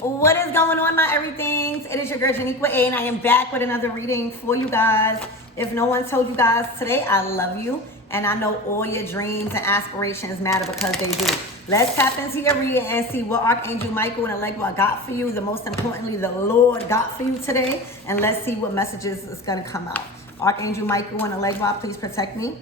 What is going on, my everythings? It is your girl Janiqua A, and I am back with another reading for you guys. If no one told you guys today, I love you, and I know all your dreams and aspirations matter because they do. Let's tap into your reading and see what Archangel Michael and Allegra got for you. The most importantly, the Lord got for you today, and let's see what messages is going to come out. Archangel Michael and Allegra, please protect me.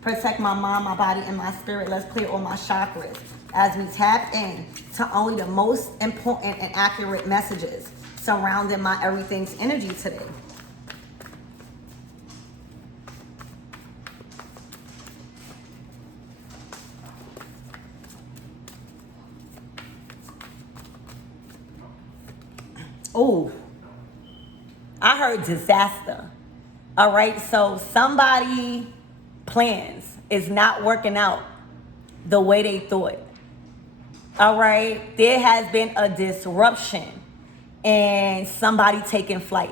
Protect my mind, my body, and my spirit. Let's clear all my chakras as we tap in to only the most important and accurate messages surrounding my everything's energy today. Oh, I heard disaster. All right, so somebody plans is not working out the way they thought. All right, there has been a disruption and somebody taking flight.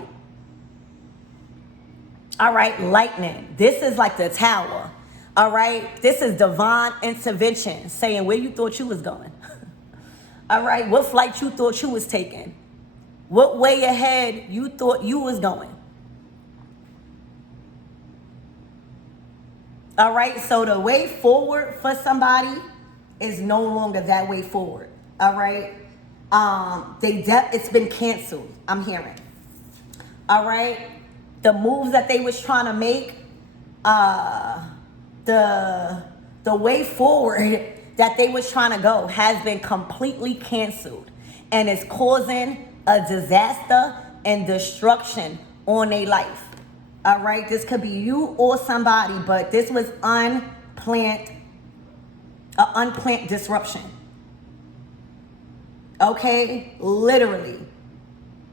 All right, lightning. This is like the tower. All right, this is divine intervention saying where you thought you was going. All right, what flight you thought you was taking. What way ahead you thought you was going. All right, so the way forward for somebody is no longer that way forward. All right, it's been canceled. I'm hearing. All right, the moves that they was trying to make, the way forward that they was trying to go has been completely canceled, and it's causing a disaster and destruction on their life. All right, this could be you or somebody, but this was unplanned disruption. Okay, literally.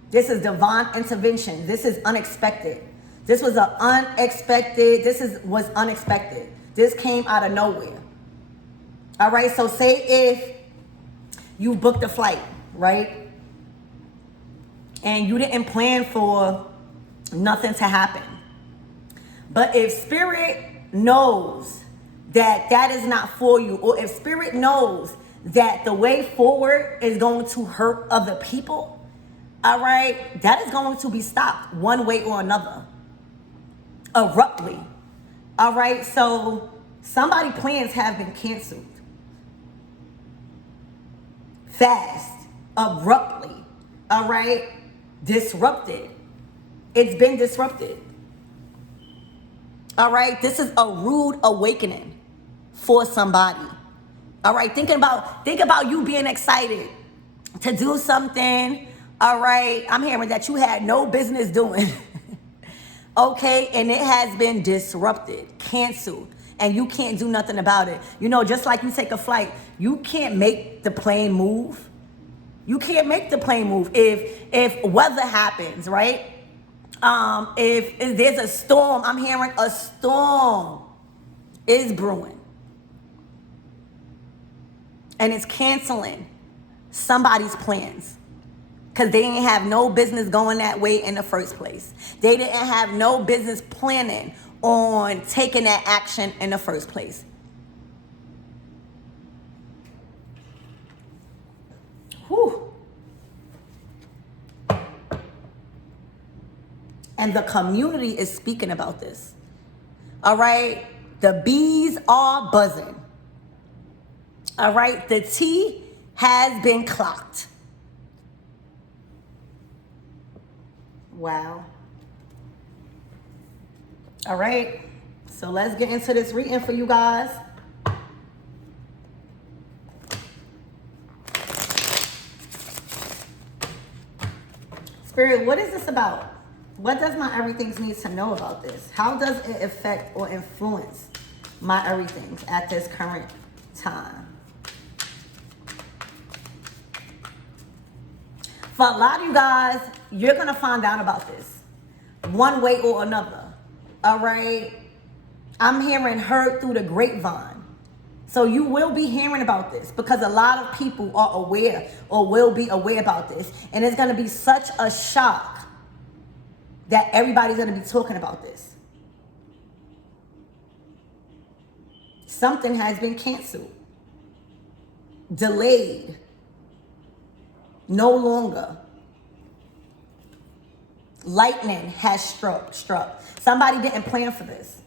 This is divine intervention. This is unexpected. This was unexpected. Was unexpected. This came out of nowhere. All right, so say if you booked a flight, right? And you didn't plan for nothing to happen. But if spirit knows that that is not for you, or if spirit knows that the way forward is going to hurt other people, all right, that is going to be stopped one way or another, abruptly. All right, so somebody's plans have been canceled. Fast, abruptly, all right, disrupted. It's been disrupted. All right, this is a rude awakening for somebody. All right, think about you being excited to do something. All right, I'm hearing that you had no business doing. Okay, and it has been disrupted, canceled, and you can't do nothing about it. You know, just like you take a flight, you can't make the plane move. You can't make the plane move if weather happens, right? If there's a storm, I'm hearing a storm is brewing. And it's canceling somebody's plans. Because they didn't have no business going that way in the first place. They didn't have no business planning on taking that action in the first place. Whew. And the community is speaking about this. All right? The bees are buzzing. All right? The T has been clocked. Wow. All right. So let's get into this reading for you guys. Spirit, what is this about? What does my everythings need to know about this? How does it affect or influence my everythings at this current time? For a lot of you guys, you're going to find out about this one way or another. All right? I'm hearing heard through the grapevine. So you will be hearing about this because a lot of people are aware or will be aware about this. And it's going to be such a shock that everybody's going to be talking about this. Something has been canceled, delayed. No longer. Lightning has struck. Somebody didn't plan for this.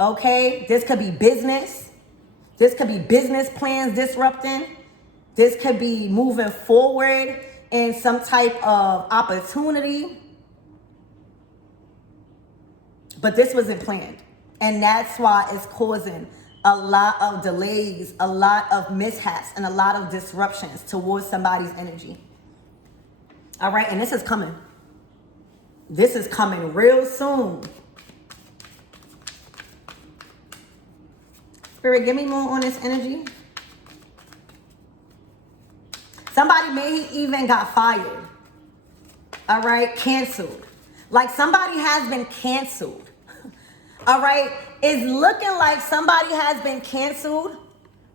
Okay? This could be business. This could be business plans disrupting. This could be moving forward in some type of opportunity. But this wasn't planned. And that's why it's causing a lot of delays, a lot of mishaps, and a lot of disruptions towards somebody's energy. All right, and this is coming. This is coming real soon. Spirit, give me more on this energy. Somebody may even got fired. All right, canceled. Like somebody has been canceled. All right, it's looking like somebody has been canceled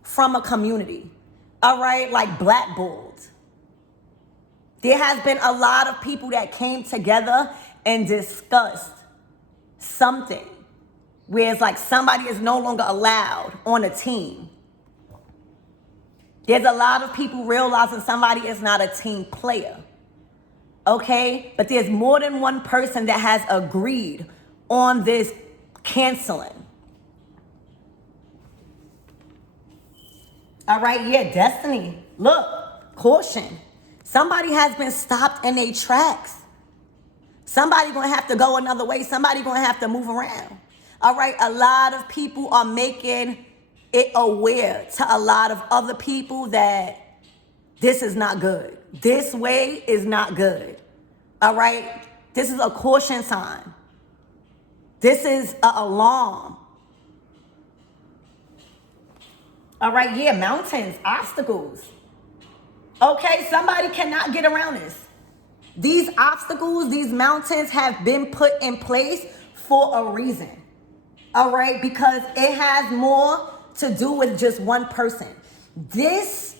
from a community. All right, like Blackballed. There has been a lot of people that came together and discussed something where it's like somebody is no longer allowed on a team. There's a lot of people realizing somebody is not a team player. Okay? But there's more than one person that has agreed on this canceling. All right, yeah, destiny. Look, caution. Somebody has been stopped in their tracks. Somebody gonna have to go another way. Somebody gonna have to move around. All right, a lot of people are making it aware to a lot of other people that this is not good. This way is not good. All right, this is a caution sign. This is an alarm. All right, yeah, mountains, obstacles. Okay, somebody cannot get around this. These obstacles, these mountains have been put in place for a reason. All right, because it has more to do with just one person. This,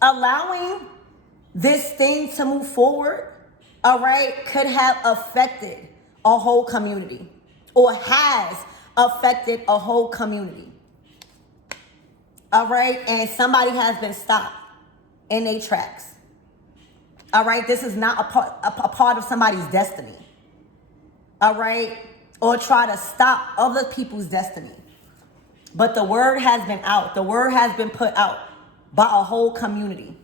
allowing this thing to move forward, all right, could have affected a whole community or has affected a whole community. All right, and somebody has been stopped in their tracks. All right, this is not a part of somebody's destiny. All right, or try to stop other people's destiny. But the word has been out. The word has been put out by a whole community.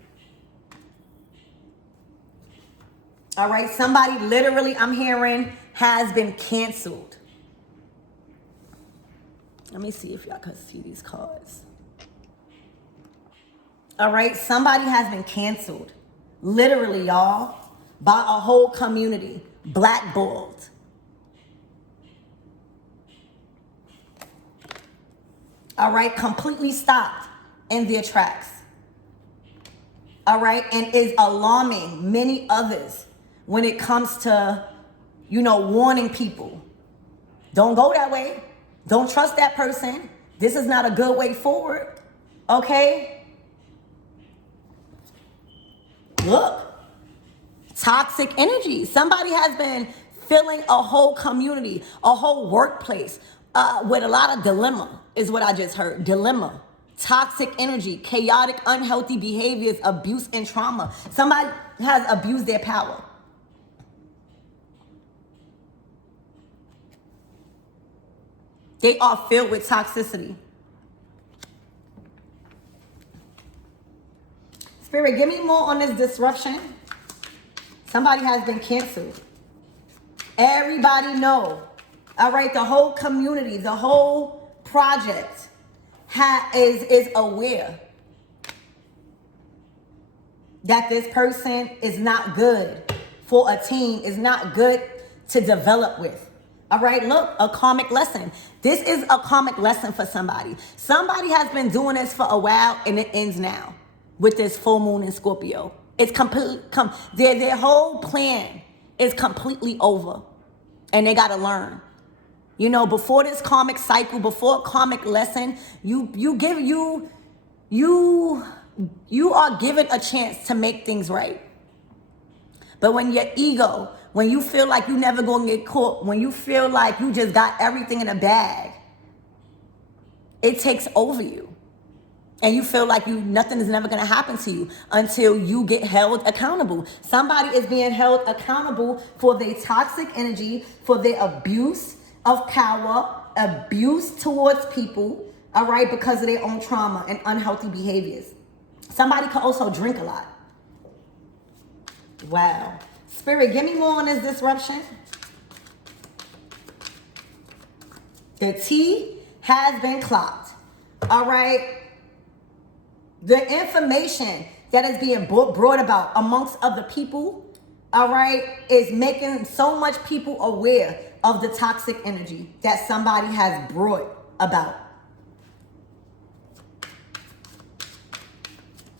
All right, somebody literally, I'm hearing, has been canceled. Let me see if y'all can see these cards. All right, somebody has been canceled. Literally, y'all, by a whole community. Blackballed. All right, completely stopped in their tracks. All right, and is alarming many others when it comes to, warning people. Don't go that way. Don't trust that person. This is not a good way forward. Okay? Look, toxic energy. Somebody has been filling a whole community, a whole workplace with a lot of dilemma, is what I just heard. Dilemma, toxic energy, chaotic, unhealthy behaviors, abuse, and trauma. Somebody has abused their power. They are filled with toxicity. Spirit, give me more on this disruption. Somebody has been canceled. Everybody know. All right, the whole community, the whole project is aware that this person is not good for a team, is not good to develop with. All right, look, a karmic lesson. This is a karmic lesson for somebody. Somebody has been doing this for a while and it ends now with this full moon in Scorpio. It's their whole plan is completely over and they got to learn. Before this karmic cycle, before a karmic lesson, you are given a chance to make things right. But when your ego, when you feel like you never gonna get caught, when you feel like you just got everything in a bag, it takes over you. And you feel like nothing is never going to happen to you until you get held accountable. Somebody is being held accountable for their toxic energy, for their abuse of power, abuse towards people, all right, because of their own trauma and unhealthy behaviors. Somebody could also drink a lot. Wow. Spirit, give me more on this disruption. The T has been clocked. All right. The information that is being brought about amongst other people, all right, is making so much people aware of the toxic energy that somebody has brought about.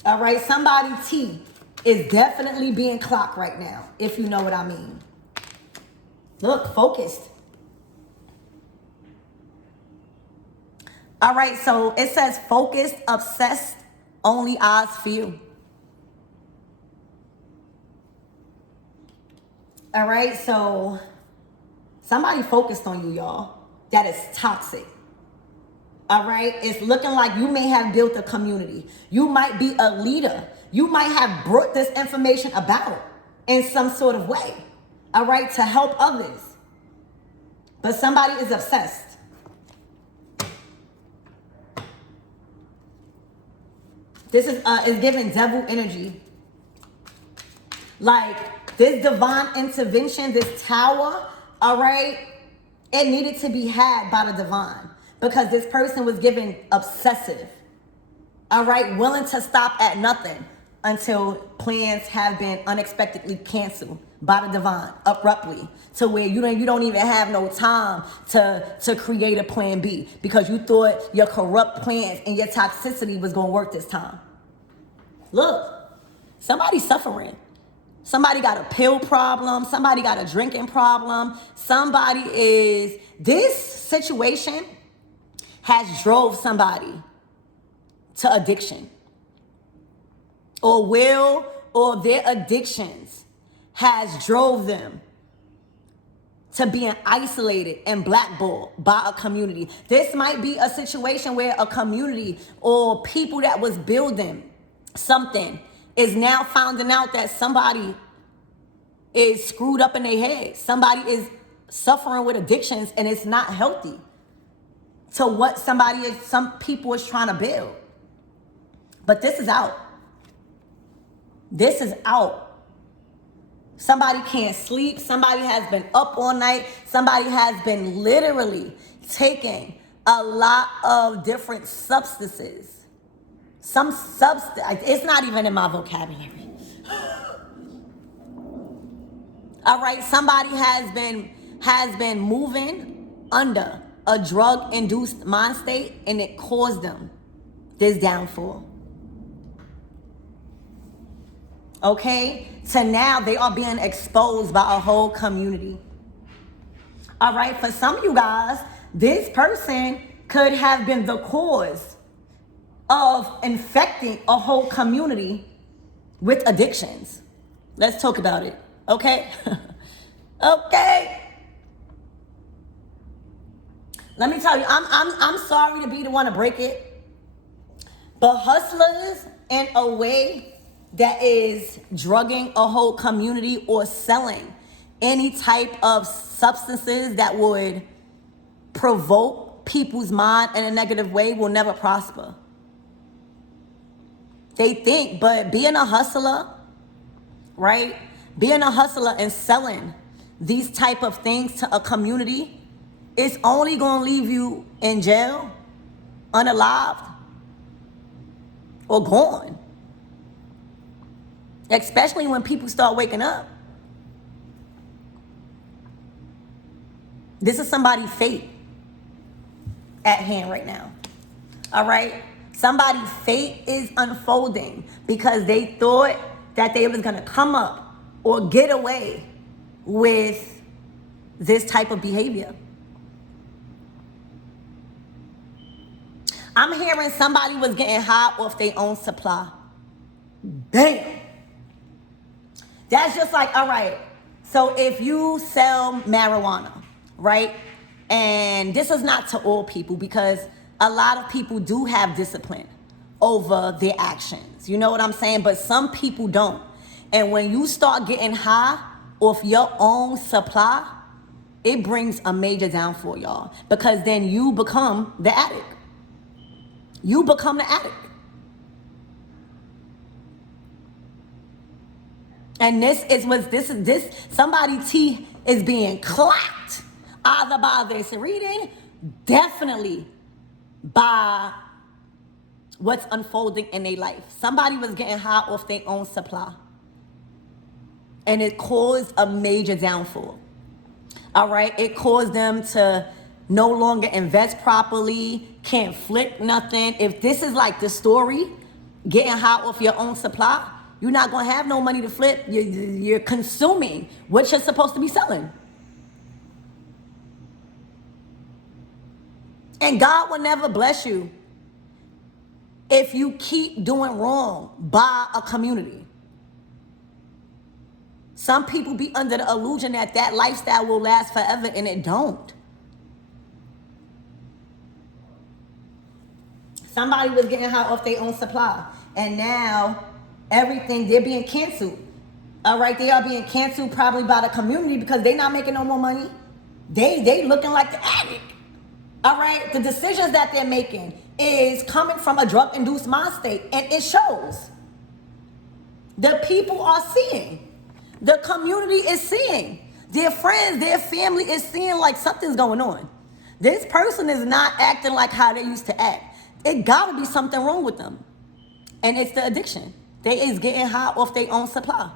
All right, somebody T is definitely being clocked right now, if you know what I mean. Look, focused. All right, so it says focused, obsessed, only eyes few. All right, so somebody focused on you, y'all. That is toxic. All right, it's looking like you may have built a community. You might be a leader. You might have brought this information about in some sort of way, all right, to help others. But somebody is obsessed. This is giving devil energy. Like this divine intervention, this tower, all right, it needed to be had by the divine because this person was given obsessive, all right, willing to stop at nothing until plans have been unexpectedly canceled by the divine abruptly to where you don't even have no time to create a plan B because you thought your corrupt plans and your toxicity was going to work this time. Look, somebody's suffering. Somebody got a pill problem. Somebody got a drinking problem. This situation has drove somebody to addiction. Or their addictions has drove them to being isolated and blackballed by a community. This might be a situation where a community or people that was building something is now finding out that somebody is screwed up in their head. Somebody is suffering with addictions and it's not healthy to what some people is trying to build. But this is out. This is out. Somebody can't sleep. Somebody has been up all night. Somebody has been literally taking a lot of different substances. It's not even in my vocabulary. All right, somebody has been moving under a drug-induced mind state, and it caused them this downfall. Okay, so now they are being exposed by a whole community. All right, for some of you guys, this person could have been the cause of infecting a whole community with addictions. Let's talk about it, okay? Okay. Let me tell you, I'm sorry to be the one to break it, but hustlers in a way that is drugging a whole community or selling any type of substances that would provoke people's mind in a negative way will never prosper. They think, but being a hustler, right? Being a hustler and selling these type of things to a community, it's only going to leave you in jail, unalived, or gone. Especially when people start waking up. This is somebody's fate at hand right now. All right? Somebody's fate is unfolding because they thought that they was going to come up or get away with this type of behavior. I'm hearing somebody was getting high off their own supply. Damn. That's just like, all right, so if you sell marijuana, right? And this is not to all people because a lot of people do have discipline over their actions. You know what I'm saying? But some people don't. And when you start getting high off your own supply, it brings a major downfall, y'all. Because then you become the addict. You become the addict. And somebody's teeth is being clapped either by this reading, definitely by what's unfolding in their life. Somebody was getting high off their own supply. And it caused a major downfall. All right? It caused them to no longer invest properly, can't flip nothing. If this is like the story, getting high off your own supply, you're not going to have no money to flip. You're consuming what you're supposed to be selling. And God will never bless you if you keep doing wrong by a community. Some people be under the illusion that that lifestyle will last forever, and it don't. Somebody was getting high off their own supply, and now everything, they're being canceled. All right, they are being canceled probably by the community because they're not making no more money. They looking like the addict. All right, the decisions that they're making is coming from a drug-induced mind state, and it shows. The people are seeing. The community is seeing. Their friends, their family is seeing like something's going on. This person is not acting like how they used to act. It gotta be something wrong with them. And it's the addiction. They is getting high off their own supply.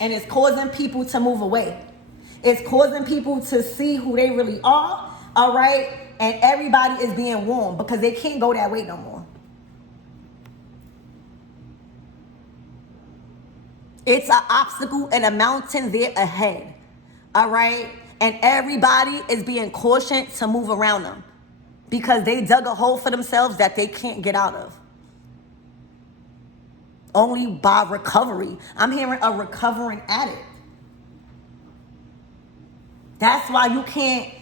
And it's causing people to move away. It's causing people to see who they really are, all right? And everybody is being warned because they can't go that way no more. It's an obstacle and a mountain there ahead, all right? And everybody is being cautioned to move around them because they dug a hole for themselves that they can't get out of. Only by recovery. I'm hearing a recovering addict. That's why you can't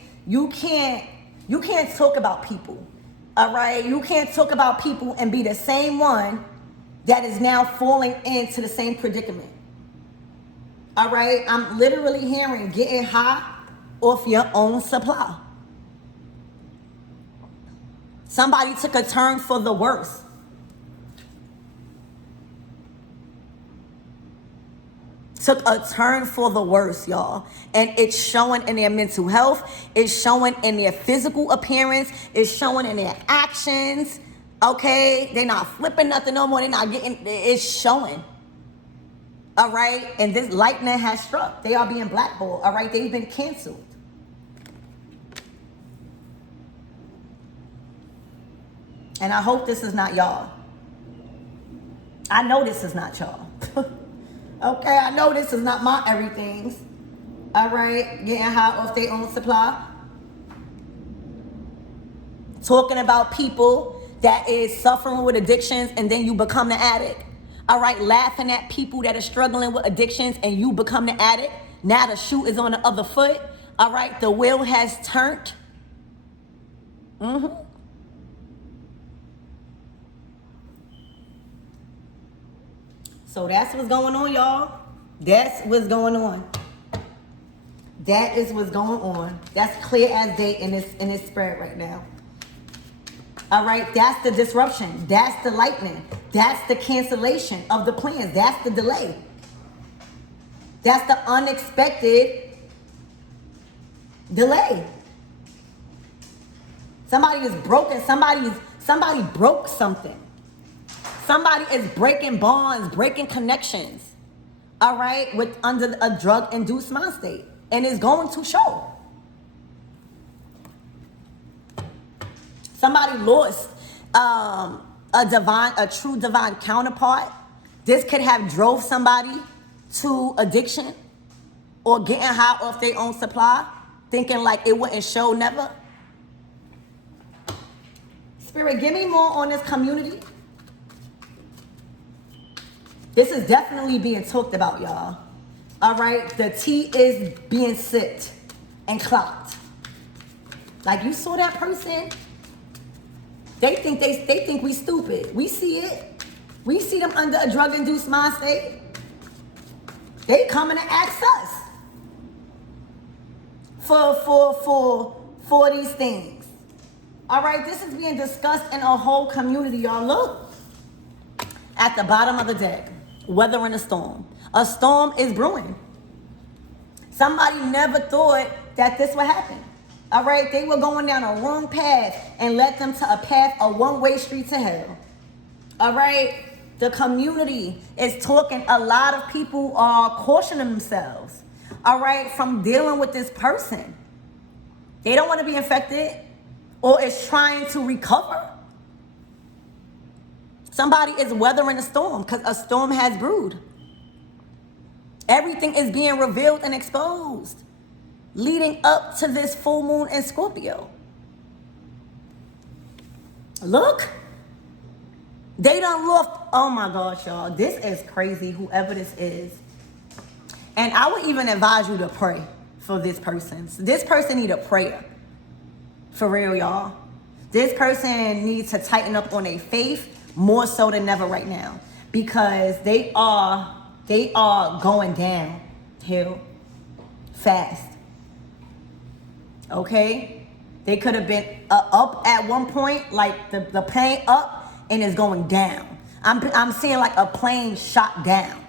talk about people, all right? You can't talk about people and be the same one that is now falling into the same predicament. All right? I'm literally hearing getting high off your own supply. Somebody took a turn for the worse. Took a turn for the worse, y'all. And it's showing in their mental health. It's showing in their physical appearance. It's showing in their actions. Okay? They're not flipping nothing no more. They're not getting, it's showing. All right? And this lightning has struck. They are being blackballed. All right? They've been canceled. And I hope this is not y'all. I know this is not y'all. Okay, I know this is not my everythings. All right, getting high off their own supply. Talking about people that is suffering with addictions and then you become the addict. All right, laughing at people that are struggling with addictions and you become the addict. Now the shoe is on the other foot. All right, the wheel has turned. So that's what's going on, y'all. That's what's going on. That is what's going on. That's clear as day in this spread right now. All right, that's the disruption. That's the lightning. That's the cancellation of the plans. That's the delay. That's the unexpected delay. Somebody is broken. Somebody broke something. Somebody is breaking bonds, breaking connections, all right, under a drug-induced mind state. And it's going to show. Somebody lost a true divine counterpart. This could have drove somebody to addiction or getting high off their own supply, thinking like it wouldn't show never. Spirit, give me more on this community. This is definitely being talked about, y'all. All right? The tea is being sipped and clocked. Like, you saw that person They think we stupid. We see it. We see them under a drug-induced mind state. They coming to ask us for these things. All right, this is being discussed in a whole community, y'all. Look at the bottom of the deck. Weathering a storm. A storm is brewing. Somebody never thought that this would happen. All right, they were going down a wrong path and led them to a path, a one-way street to hell. All right, the community is talking. A lot of people are cautioning themselves, all right, from dealing with this person. They don't want to be infected or is trying to recover. Somebody is weathering a storm because a storm has brewed. Everything is being revealed and exposed leading up to this full moon in Scorpio. Look, they done looked. Oh my gosh, y'all, this is crazy, whoever this is. And I would even advise you to pray for this person. This person need a prayer. For real, y'all. This person needs to tighten up on their faith more so than ever right now, because they are going downhill fast. Okay, they could have been up at one point, like the plane up, and is going down. I'm seeing like a plane shot down.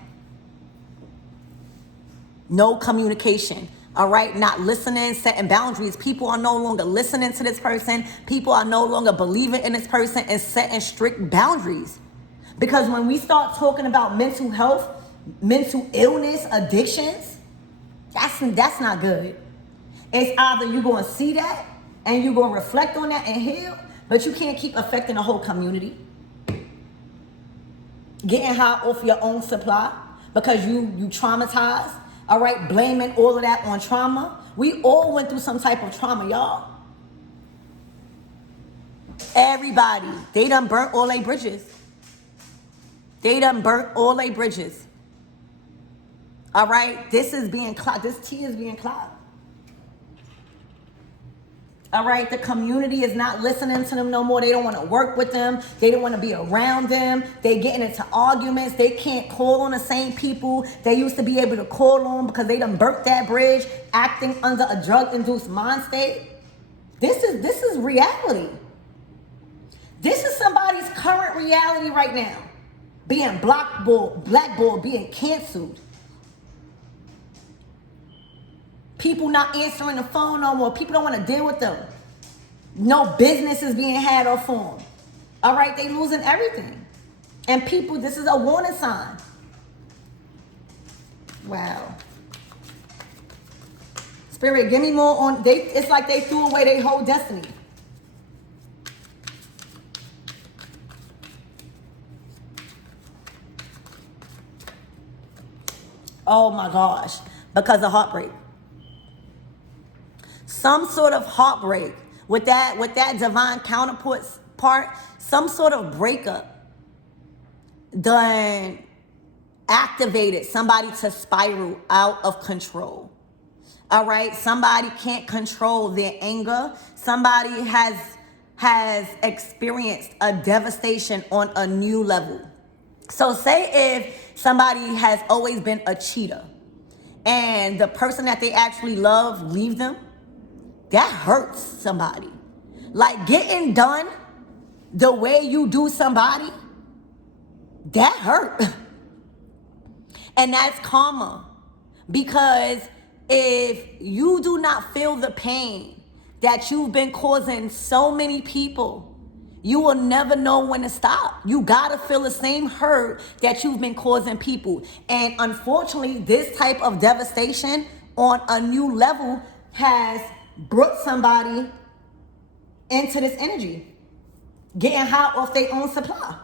No communication. All right, not listening, setting boundaries. People are no longer listening to this person. People are no longer believing in this person and setting strict boundaries. Because when we start talking about mental health, mental illness, addictions, that's not good. It's either you're going to see that and you're going to reflect on that and heal, but you can't keep affecting the whole community. Getting high off your own supply because you traumatized. All right, blaming all of that on trauma. We all went through some type of trauma, y'all. Everybody, they done burnt all their bridges. They done burnt all their bridges. All right, this is being clogged. This tea is being clogged. All right, the community is not listening to them no more. They don't want to work with them. They don't want to be around them. They getting into arguments. They can't call on the same people they used to be able to call on because they done burnt that bridge, acting under a drug-induced mind state. This is reality. This is somebody's current reality right now. Being blackballed, being canceled. People not answering the phone no more. People don't want to deal with them. No business is being had off for them. All right, they losing everything. And people, this is a warning sign. Wow. Spirit, give me more on. It's like they threw away their whole destiny. Oh my gosh. Because of heartbreak. Some sort of heartbreak with that divine counterpart part, some sort of breakup done activated somebody to spiral out of control. All right, somebody can't control their anger. Somebody has experienced a devastation on a new level. So say if somebody has always been a cheater and the person that they actually love leave them, that hurts somebody. Like getting done the way you do somebody, that hurt. And that's karma. Because if you do not feel the pain that you've been causing so many people, you will never know when to stop. You gotta feel the same hurt that you've been causing people. And unfortunately, this type of devastation on a new level has brought somebody into this energy, getting high off their own supply.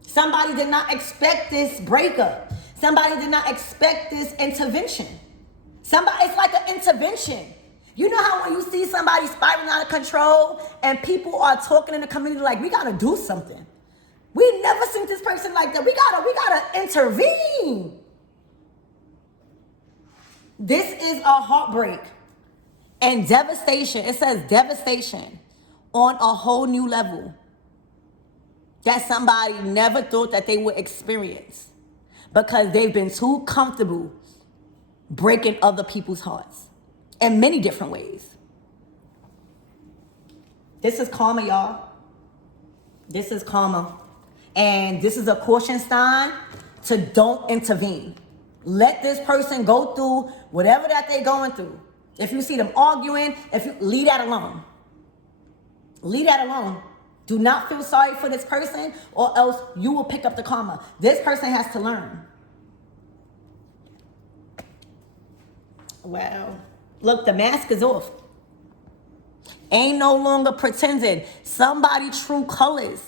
Somebody did not expect this breakup. Somebody did not expect this intervention. It's like an intervention. You know how when you see somebody spiraling out of control and people are talking in the community like, we gotta do something. We never seen this person like that. We gotta intervene. This is a heartbreak. And devastation, it says devastation on a whole new level that somebody never thought that they would experience because they've been too comfortable breaking other people's hearts in many different ways. This is karma, y'all. This is karma. And this is a caution sign to don't intervene. Let this person go through whatever that they're going through. If you see them arguing, leave that alone. Leave that alone. Do not feel sorry for this person or else you will pick up the karma. This person has to learn. Wow. Look, the mask is off. Ain't no longer pretending. Somebody true colors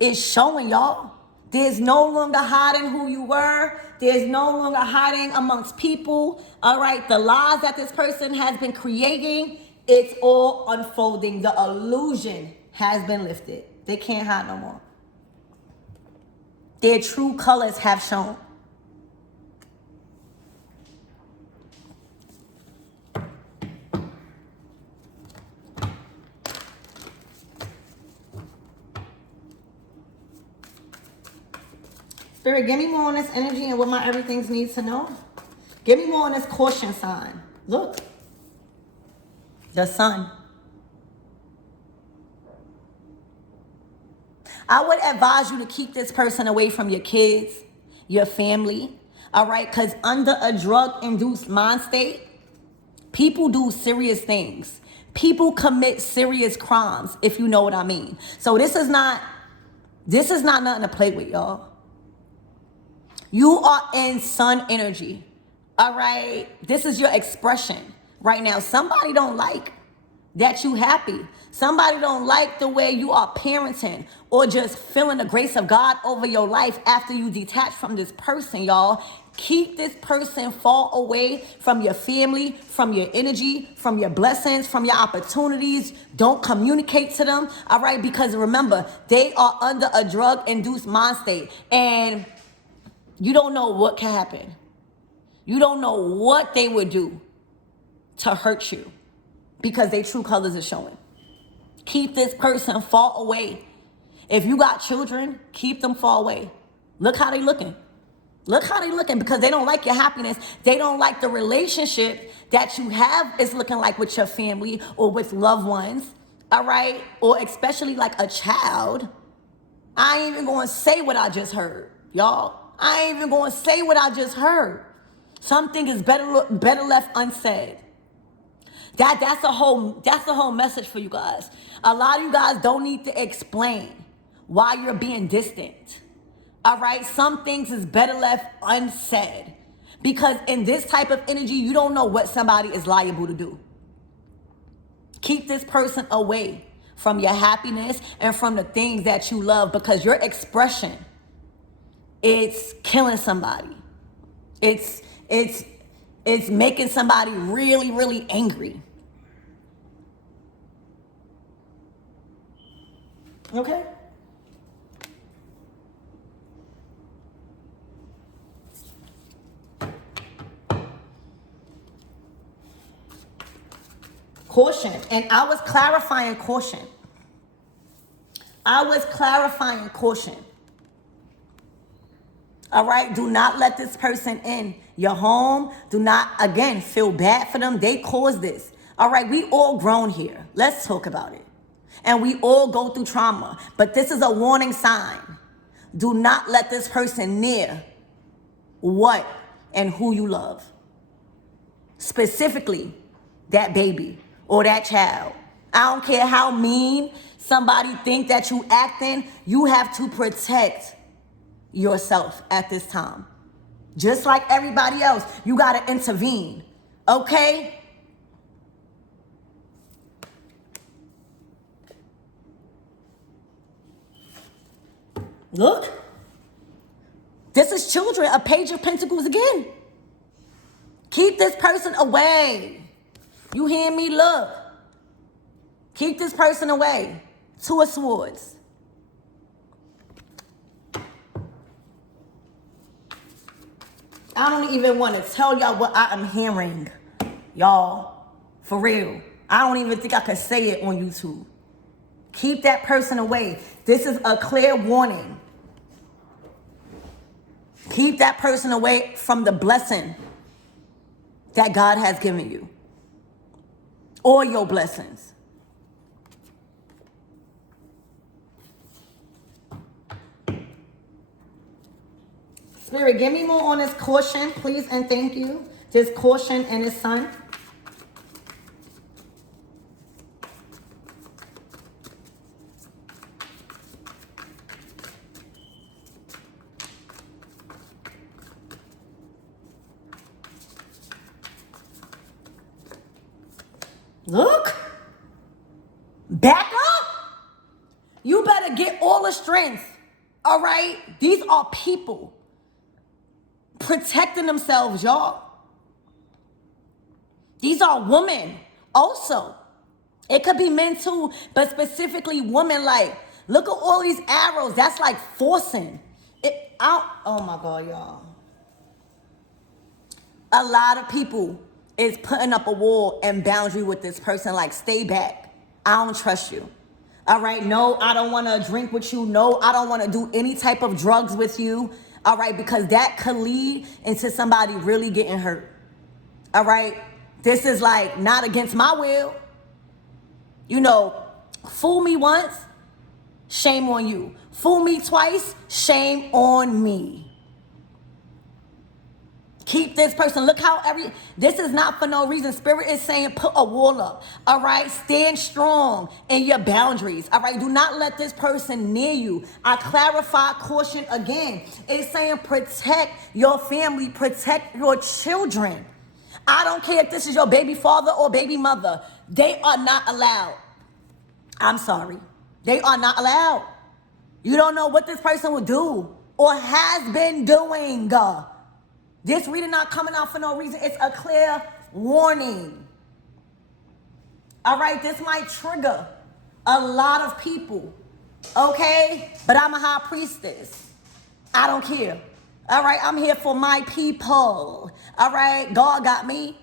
is showing, y'all. There's no longer hiding who you were. There's no longer hiding amongst people. All right, the lies that this person has been creating, it's all unfolding. The illusion has been lifted. They can't hide no more. Their true colors have shown. Spirit, give me more on this energy and what my everything needs to know. Give me more on this caution sign. Look. The sun. I would advise you to keep this person away from your kids, your family, all right? Because under a drug-induced mind state, people do serious things. People commit serious crimes, if you know what I mean. So this is not nothing to play with, y'all. You are in sun energy, all right? This is your expression right now. Somebody don't like that you happy. Somebody don't like the way you are parenting or just feeling the grace of God over your life after you detach from this person, y'all. Keep this person far away from your family, from your energy, from your blessings, from your opportunities. Don't communicate to them, all right? Because remember, they are under a drug-induced mind state. And you don't know what can happen. You don't know what they would do to hurt you because their true colors are showing. Keep this person far away. If you got children, keep them far away. Look how they looking. Look how they looking because they don't like your happiness. They don't like the relationship that you have is looking like with your family or with loved ones, all right? Or especially like a child. I ain't even going to say what I just heard, y'all. I ain't even going to say what I just heard. Something is better left unsaid. That's a whole message for you guys. A lot of you guys don't need to explain why you're being distant. All right? Some things is better left unsaid. Because in this type of energy, you don't know what somebody is liable to do. Keep this person away from your happiness and from the things that you love because your expression, it's killing somebody. It's making somebody really, really angry. Okay? Caution. And I was clarifying caution. All right? Do not let this person in your home. Do not, again, feel bad for them. They caused this. All right? We all grown here. Let's talk about it. And we all go through trauma. But this is a warning sign. Do not let this person near what and who you love. Specifically, that baby or that child. I don't care how mean somebody think that you acting. You have to protect yourself at this time. Just like everybody else, you got to intervene. Okay? Look. This is children, a page of pentacles again. Keep this person away. You hear me? Look. Keep this person away. Two of Swords. I don't even want to tell y'all what I am hearing, y'all. For real. I don't even think I could say it on YouTube. Keep that person away. This is a clear warning. Keep that person away from the blessing that God has given you. Or your blessings. Spirit, give me more on this caution, please and thank you. This caution and his son. Look. Back up. You better get all the strength. All right? These are people protecting themselves, y'all. These are women also. It could be men too, but specifically women. Like, look at all these arrows. That's like forcing it out. Oh my God, y'all. A lot of people is putting up a wall and boundary with this person. Like, stay back. I don't trust you. All right? No, I don't want to drink with you. No, I don't want to do any type of drugs with you. All right? Because that could lead into somebody really getting hurt. All right? This is like not against my will. You know, fool me once, shame on you. Fool me twice, shame on me. Keep this person. Look how this is not for no reason. Spirit is saying put a wall up. All right? Stand strong in your boundaries. All right? Do not let this person near you. I clarify caution again. It's saying protect your family. Protect your children. I don't care if this is your baby father or baby mother. They are not allowed. I'm sorry. They are not allowed. You don't know what this person will do or has been doing. This reading not coming out for no reason. It's a clear warning. All right, this might trigger a lot of people. Okay, but I'm a high priestess. I don't care. All right, I'm here for my people. All right, God got me.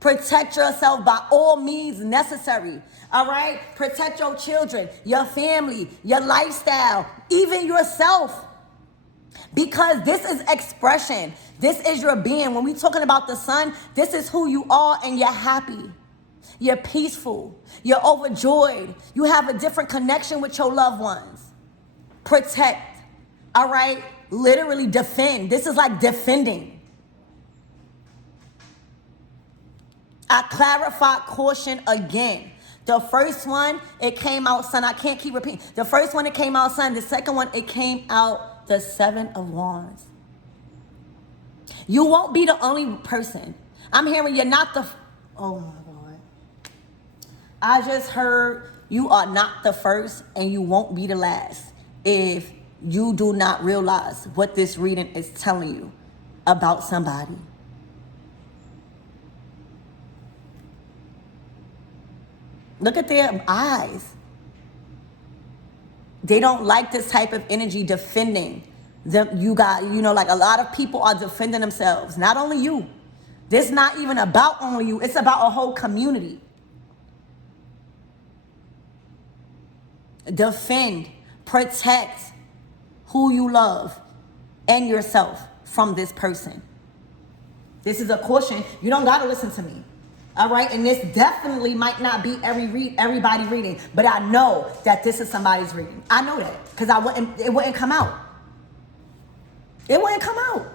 Protect yourself by all means necessary. All right, protect your children, your family, your lifestyle, even yourself. Because this is expression. This is your being. When we're talking about the sun, this is who you are, and you're happy. You're peaceful. You're overjoyed. You have a different connection with your loved ones. Protect. All right? Literally defend. This is like defending. I clarify caution again. The first one, it came out sun. I can't keep repeating. The first one, it came out sun. The second one, it came out the Seven of Wands. You won't be the only person. I'm hearing you're not the... Oh my God. I just heard you are not the first and you won't be the last if you do not realize what this reading is telling you about somebody. Look at their eyes. They don't like this type of energy defending them. You got, like a lot of people are defending themselves. Not only you. This not even about only you. It's about a whole community. Defend, protect who you love and yourself from this person. This is a caution. You don't got to listen to me. All right, and this definitely might not be everybody reading, but I know that this is somebody's reading. I know that because it wouldn't come out. It wouldn't come out.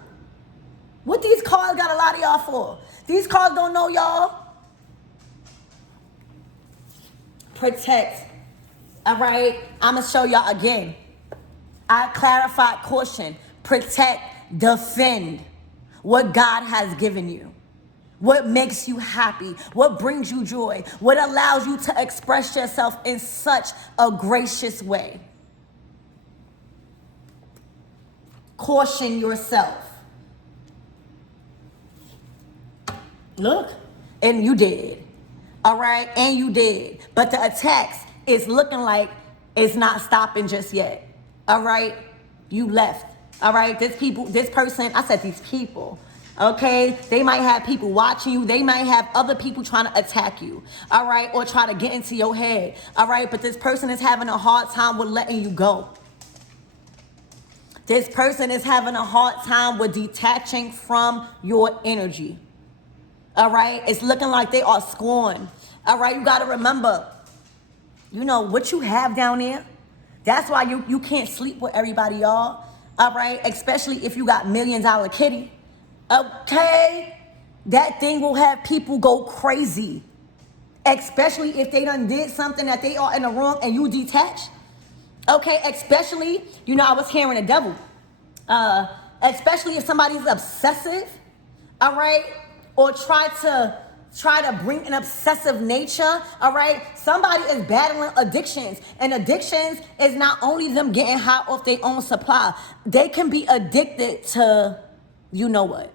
What these cards got a lot of y'all for? These cards don't know y'all. Protect. All right, I'm gonna show y'all again. I clarified caution. Protect, defend what God has given you. What makes you happy? What brings you joy? What allows you to express yourself in such a gracious way? Caution yourself. Look, and you did. All right, and you did. But the attacks is looking like it's not stopping just yet. All right, you left. All right, these people, this person, I said these people. Okay, they might have people watching you. They might have other people trying to attack you. All right, or try to get into your head. All right, but this person is having a hard time with letting you go. This person is having a hard time with detaching from your energy. All right, it's looking like they are scorned. All right, you got to remember, you know, what you have down there. That's why you can't sleep with everybody, y'all. All right, especially if you got $1 million kitty. Okay, that thing will have people go crazy. Especially if they done did something that they are in the wrong and you detach. Okay, especially, you know, I was hearing the devil. Especially if somebody's obsessive, all right, or try to bring an obsessive nature, all right? Somebody is battling addictions, and addictions is not only them getting high off their own supply. They can be addicted to, you know what,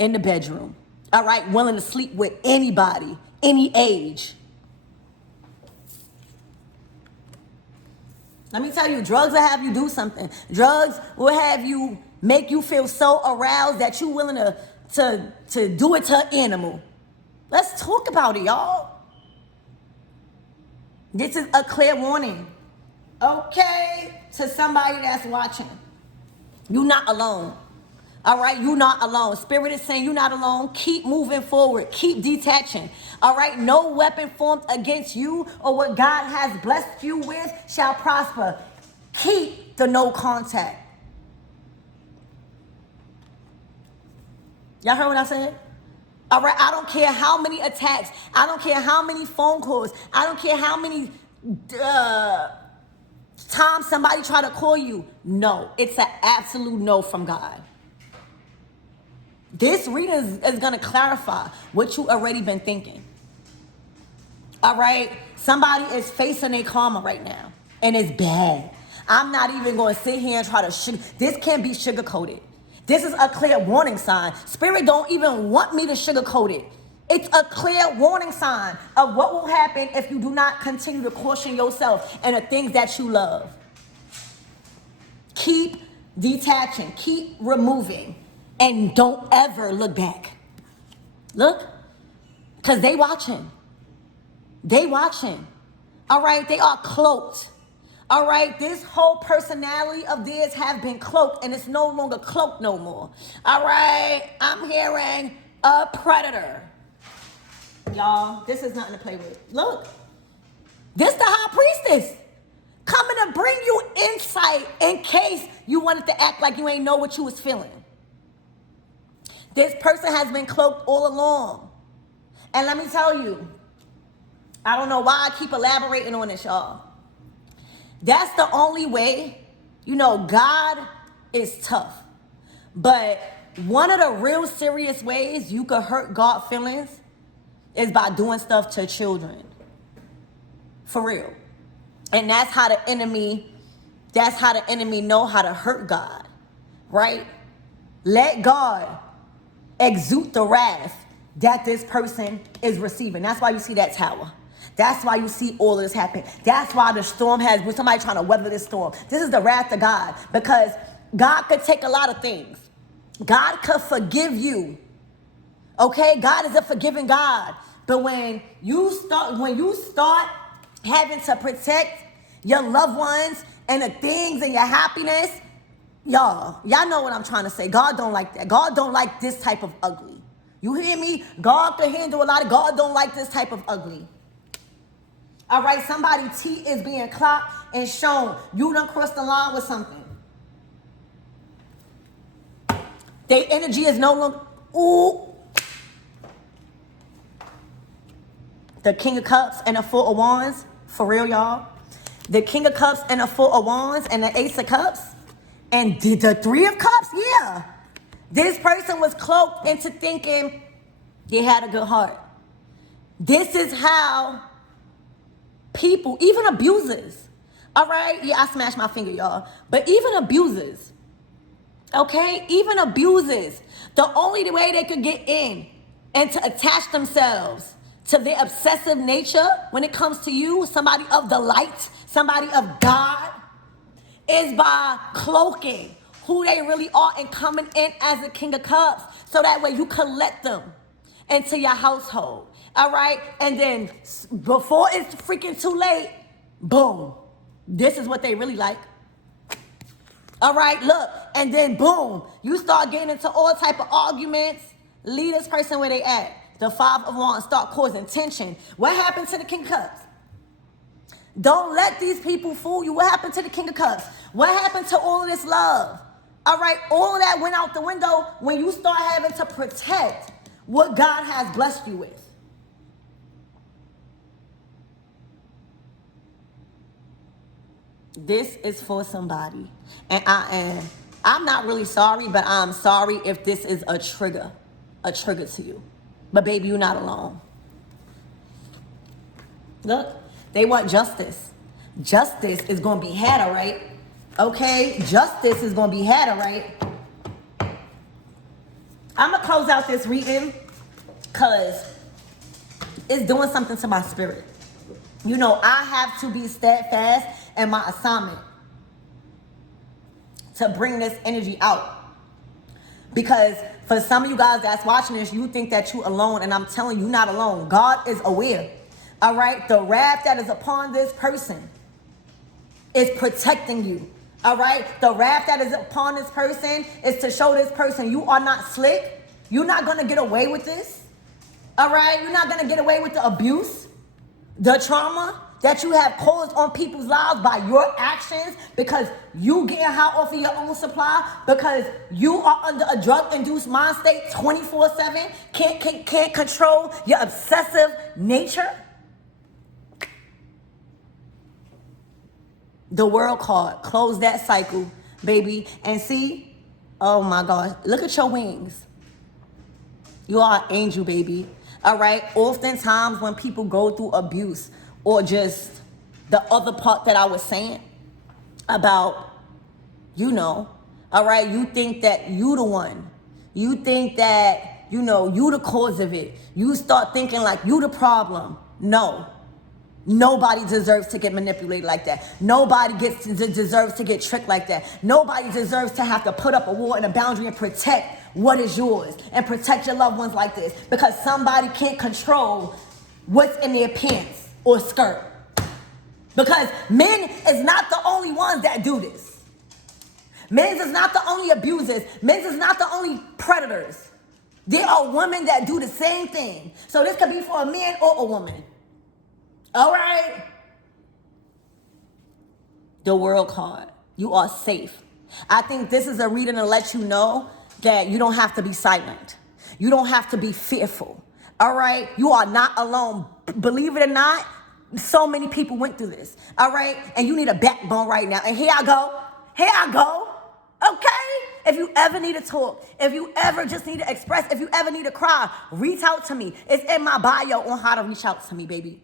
in the bedroom, all right? Willing to sleep with anybody, any age. Let me tell you, drugs will have you do something. Drugs will have you, make you feel so aroused that you're willing to do it to an animal. Let's talk about it, y'all. This is a clear warning, okay, to somebody that's watching. You're not alone, all right? You're not alone. Spirit is saying you're not alone. Keep moving forward. Keep detaching, all right? No weapon formed against you or what God has blessed you with shall prosper. Keep the no contact. Y'all heard what I said? All right, I don't care how many attacks. I don't care how many phone calls. I don't care how many times somebody try to call you. No, it's an absolute no from God. This reading is going to clarify what you already been thinking. All right, somebody is facing their karma right now, and it's bad. I'm not even going to sit here and try to this can't be sugar-coated. This is a clear warning sign. Spirit don't even want me to sugarcoat it. It's a clear warning sign of what will happen if you do not continue to caution yourself and the things that you love. Keep detaching, keep removing, and don't ever look back. Look, because they watching. They watching. All right, they are cloaked. All right, this whole personality of theirs have been cloaked, and it's no longer cloaked no more. All right, I'm hearing a predator. Y'all, this is nothing to play with. Look, this the high priestess coming to bring you insight in case you wanted to act like you ain't know what you was feeling. This person has been cloaked all along. And let me tell you, I don't know why I keep elaborating on this, y'all. That's the only way, you know, God is tough. But one of the real serious ways you could hurt God's feelings is by doing stuff to children. For real. And that's how the enemy know how to hurt God, right? Let God exude the wrath that this person is receiving. That's why you see that tower. That's why you see all of this happen. That's why the storm when somebody trying to weather this storm. This is the wrath of God, because God could take a lot of things. God could forgive you. Okay? God is a forgiving God. But when you start having to protect your loved ones and the things and your happiness, y'all know what I'm trying to say. God don't like that. God don't like this type of ugly. You hear me? God can handle a lot of, God don't like this type of ugly. All right, somebody's teeth is being clocked and shown. You done crossed the line with something. Their energy is no longer, ooh. The King of Cups and the Four of Wands, for real, y'all. The King of Cups and the Four of Wands and the Ace of Cups. And the Three of Cups, yeah. This person was cloaked into thinking they had a good heart. This is how people, even abusers, all right? Yeah, I smashed my finger, y'all. But even abusers, okay? Even abusers, the only way they could get in and to attach themselves to their obsessive nature when it comes to you, somebody of the light, somebody of God, is by cloaking. who they really are and coming in as a King of Cups so that way you can let them into your household. All right? And then before it's freaking too late, boom. This is what they really like. All right, look. And then boom, you start getting into all type of arguments. Leave this person where they at. The Five of Wands start causing tension. What happened to the King of Cups? Don't let these people fool you. What happened to the King of Cups? What happened to all of this love? All right, all of that went out the window when you start having to protect what God has blessed you with. This is for somebody. And I'm not really sorry, but I'm sorry if this is a trigger to you. But baby, you're not alone. Look, they want justice. Justice is going to be had, all right? Okay? Justice is going to be had, all right? I'm going to close out this reading because it's doing something to my spirit. You know, I have to be steadfast in my assignment to bring this energy out. Because for some of you guys that's watching this, you think that you're alone, and I'm telling you, you're not alone. God is aware. All right? The wrath that is upon this person is protecting you. All right? The wrath that is upon this person is to show this person you are not slick. You're not going to get away with this. All right? You're not going to get away with the abuse, the trauma that you have caused on people's lives by your actions, because you getting high off of your own supply, because you are under a drug-induced mind state 24/7, can't control your obsessive nature. The World card, close that cycle, baby, and see, oh my gosh, look at your wings. You are an angel, baby. All right, oftentimes when people go through abuse, or just the other part that I was saying about, you know, all right, you think that you the one. You think that, you know, you the cause of it. You start thinking like you the problem. No. Nobody deserves to get manipulated like that. Nobody deserves to get tricked like that. Nobody deserves to have to put up a wall and a boundary and protect what is yours and protect your loved ones like this, because somebody can't control what's in their pants or skirt. Because men is not the only ones that do this. Men is not the only abusers. Men is not the only predators. There are women that do the same thing. So this could be for a man or a woman. All right? The World card. You are safe. I think this is a reading to let you know that you don't have to be silent. You don't have to be fearful. All right? You are not alone. Believe it or not, so many people went through this. All right? And you need a backbone right now. And here I go. Here I go. Okay? If you ever need to talk, if you ever just need to express, if you ever need to cry, reach out to me. It's in my bio on how to reach out to me, baby.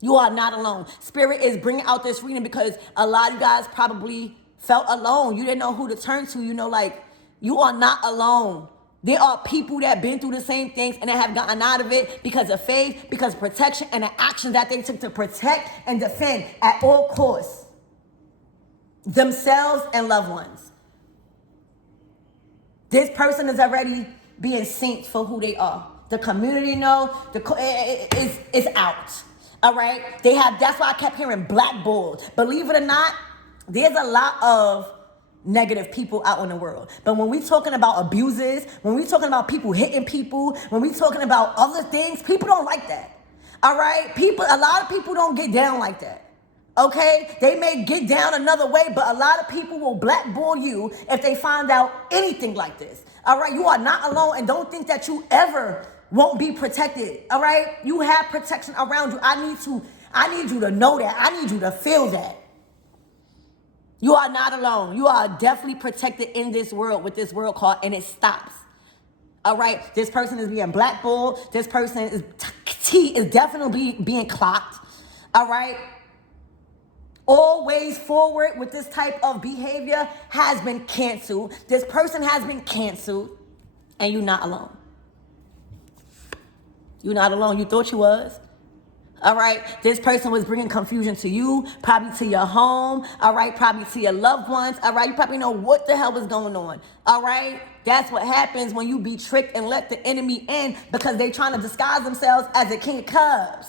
You are not alone. Spirit is bringing out this reading because a lot of you guys probably felt alone. You didn't know who to turn to. You know, like, you are not alone. There are people that been through the same things and that have gotten out of it because of faith, because of protection, and the actions that they took to protect and defend at all costs themselves and loved ones. This person is already being synced for who they are. The community know is out. All right? That's why I kept hearing blackballed. Believe it or not, there's a lot of negative people out in the world. But when we're talking about abuses, when we're talking about people hitting people, when we're talking about other things, people don't like that. All right? A lot of people don't get down like that. Okay? They may get down another way, but a lot of people will blackball you if they find out anything like this. All right? You are not alone, and don't think that you ever won't be protected. All right? You have protection around you. I need you to know that. I need you to feel that. You are not alone. You are definitely protected in this world with this world card, and it stops. All right? This person is being blackballed. This person is definitely being clocked. All right? All ways forward with this type of behavior has been canceled. This person has been canceled, and you're not alone. You're not alone. You thought you was. All right, this person was bringing confusion to you, probably to your home, all right, probably to your loved ones, all right, you probably know what the hell was going on, all right. That's what happens when you be tricked and let the enemy in, because they trying to disguise themselves as a king of cubs.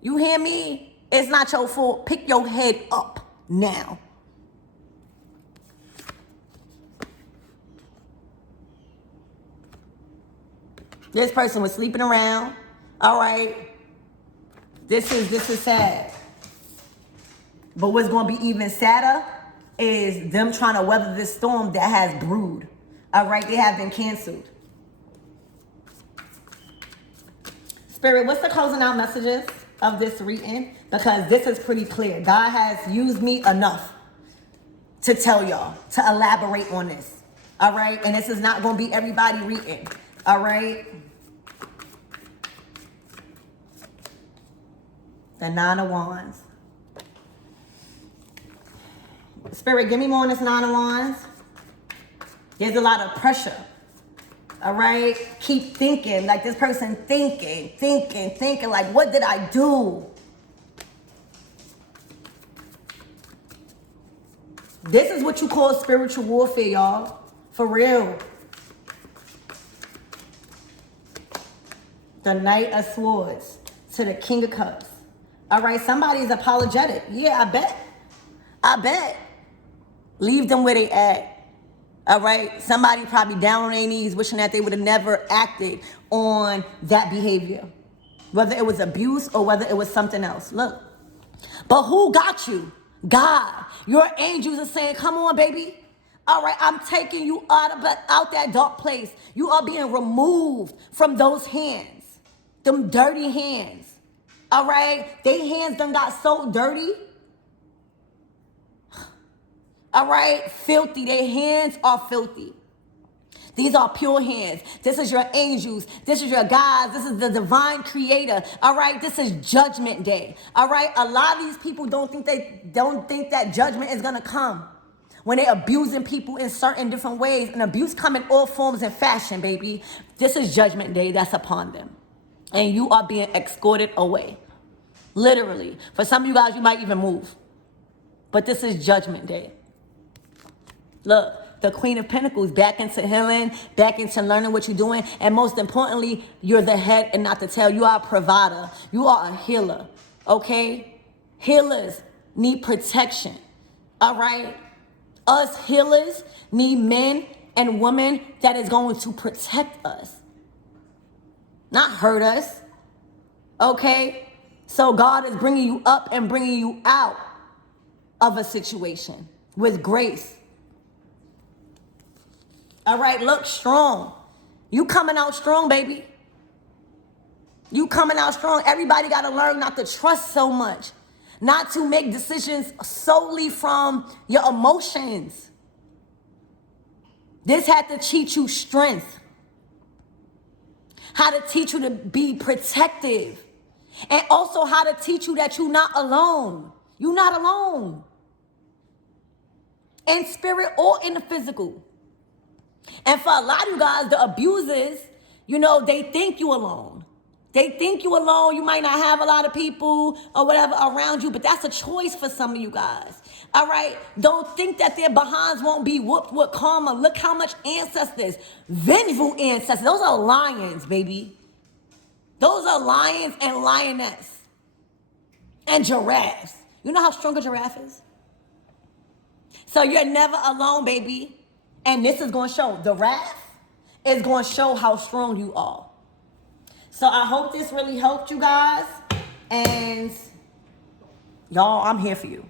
You hear me? It's not your fault. Pick your head up now. This person was sleeping around. All right. This is sad. But what's going to be even sadder is them trying to weather this storm that has brewed. All right. They have been canceled. Spirit, what's the closing out messages of this reading? Because this is pretty clear. God has used me enough to tell y'all, to elaborate on this. All right. And this is not going to be everybody reading. All right. The Nine of Wands. Spirit, give me more on this Nine of Wands. There's a lot of pressure. All right? Keep thinking, like this person thinking, like, what did I do? This is what you call spiritual warfare, y'all. For real. The Knight of Swords to the King of Cups. All right, somebody's apologetic. Yeah, I bet. Leave them where they at. All right, somebody probably down on their knees wishing that they would have never acted on that behavior. Whether it was abuse or whether it was something else. Look, but who got you? God. Your angels are saying, come on, baby. All right, I'm taking you out that dark place. You are being removed from those hands. Them dirty hands. All right? They hands done got so dirty. All right? Filthy. Their hands are filthy. These are pure hands. This is your angels. This is your guides. This is the divine creator. All right? This is judgment day. All right? A lot of these people don't think that judgment is going to come when they're abusing people in certain different ways. And abuse come in all forms and fashion, baby. This is judgment day that's upon them. And you are being escorted away. Literally. For some of you guys, you might even move. But this is judgment day. Look, the Queen of Pentacles, back into healing, back into learning what you're doing. And most importantly, you're the head and not the tail. You are a provider. You are a healer. Okay? Healers need protection. All right? Us healers need men and women that is going to protect us. Not hurt us. Okay? So God is bringing you up and bringing you out of a situation with grace. All right? Look strong. You coming out strong, baby. You coming out strong. Everybody got to learn not to trust so much. Not to make decisions solely from your emotions. This had to teach you strength. How to teach you to be protective. And also how to teach you that you're not alone. You're not alone. In spirit or in the physical. And for a lot of you guys, the abusers, they think you alone. They think you alone. You might not have a lot of people or whatever around you, but that's a choice for some of you guys. All right? Don't think that their behinds won't be whooped with karma. Look how much ancestors, vengeful ancestors. Those are lions, baby. Those are lions and lioness. And giraffes. You know how strong a giraffe is? So you're never alone, baby. And this is going to show. The wrath is going to show how strong you are. So I hope this really helped you guys. And y'all, I'm here for you.